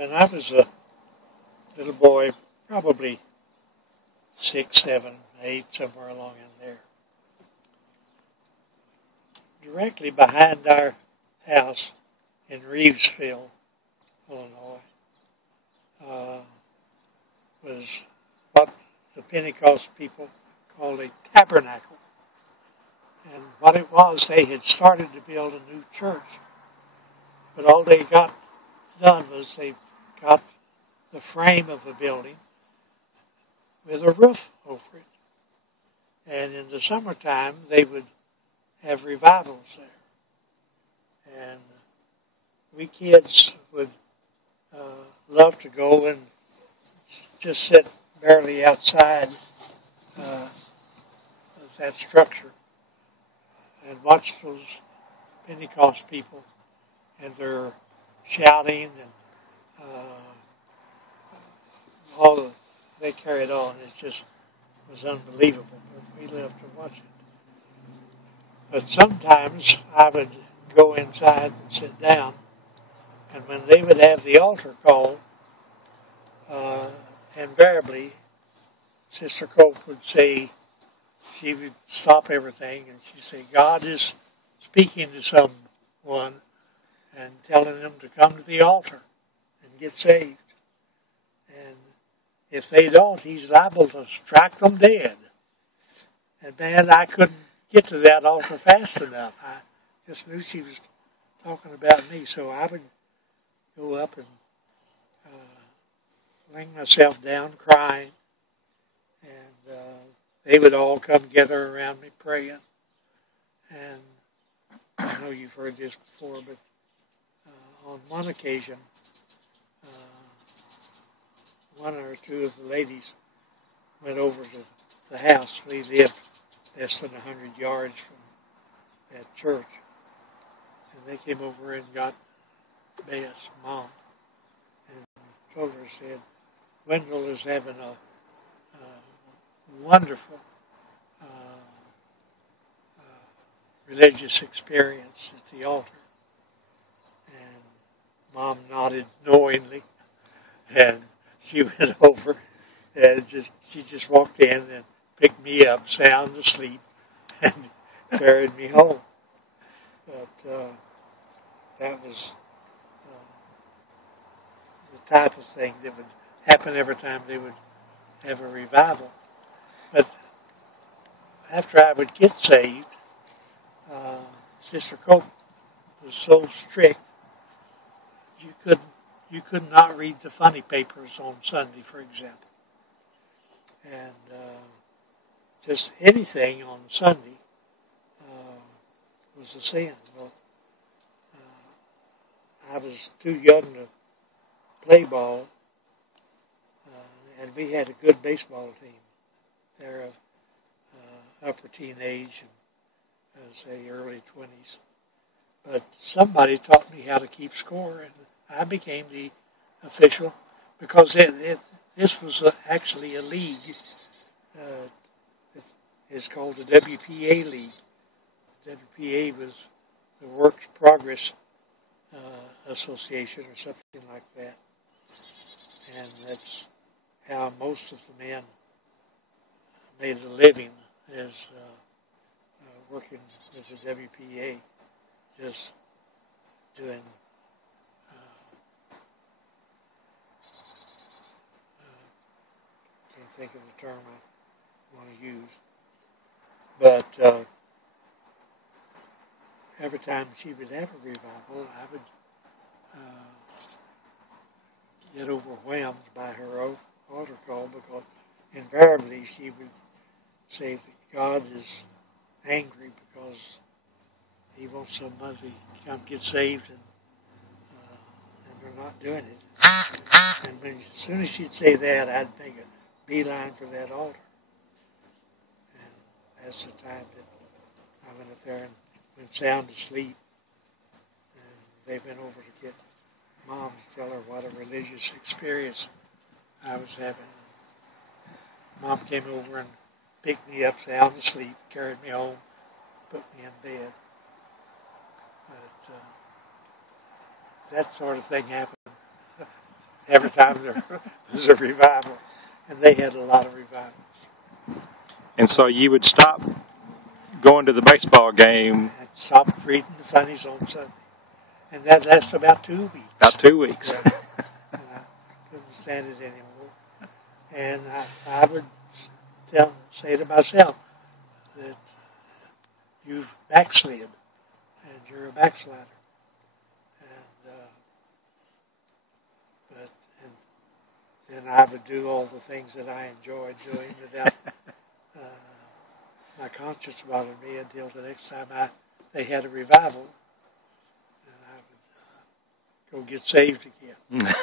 When I was a little boy, probably 6, 7, 8, somewhere along in there, directly behind our house in Reevesville, Illinois, was what the Pentecost people called a tabernacle. And what it was, they had started to build a new church. But all they got done was they got the frame of a building with a roof over it. And in the summertime, they would have revivals there. And we kids would love to go and just sit barely outside of that structure and watch those Pentecost people and their shouting and all they carried on. It just was unbelievable. But we loved to watch it. But sometimes I would go inside and sit down, and when they would have the altar call, invariably, Sister Cope would say, she would stop everything and she'd say, God is speaking to someone and telling them to come to the altar and get saved. And if they don't, he's liable to strike them dead. And man, I couldn't get to that altar fast enough. I just knew she was talking about me, so I would go up and laying myself down crying, and they would all come gather around me praying. And I know you've heard this before, but on one occasion, one or two of the ladies went over to the house. We lived less than 100 yards from that church. And they came over and got Bess, Mom, and told her, said, Wendell is having a wonderful religious experience at the altar. And Mom nodded knowingly, and she went over and she just walked in and picked me up, sound asleep, and carried me home. But that was the type of thing that would happen every time they would have a revival. But after I would get saved, Sister Cope was so strict, you could not read the funny papers on Sunday, for example. And just anything on Sunday was a sin. Well, I was too young to play ball, and we had a good baseball team. They're of upper teenage and say early 20s. But somebody taught me how to keep score, and I became the official because this was actually a league. It's called the WPA League. WPA was the Works Progress Association or something like that. And that's how most of the men made a living, is working with the WPA, just doing can't think of the term I want to use. But every time she would have a revival, I would get overwhelmed by her altar call, because invariably she would say that God is angry because he wants somebody to come get saved, and they're not doing it. And as soon as she'd say that, I'd make a beeline for that altar. And that's the time that I went up there and went sound asleep. And they went over to get Mom to tell her what a religious experience I was having. Mom came over and picked me up sound asleep, carried me home, put me in bed. But that sort of thing happened every time there was a revival. And they had a lot of revivals. And so you would stop going to the baseball game. And stopped reading the funnies on Sunday. And that lasted about 2 weeks. About 2 weeks. Yeah. And I couldn't stand it anymore. And I would say to myself that you've backslid and you're a backslider. And I would do all the things that I enjoyed doing without my conscience bothered me until the next time they had a revival, and I would go get saved again.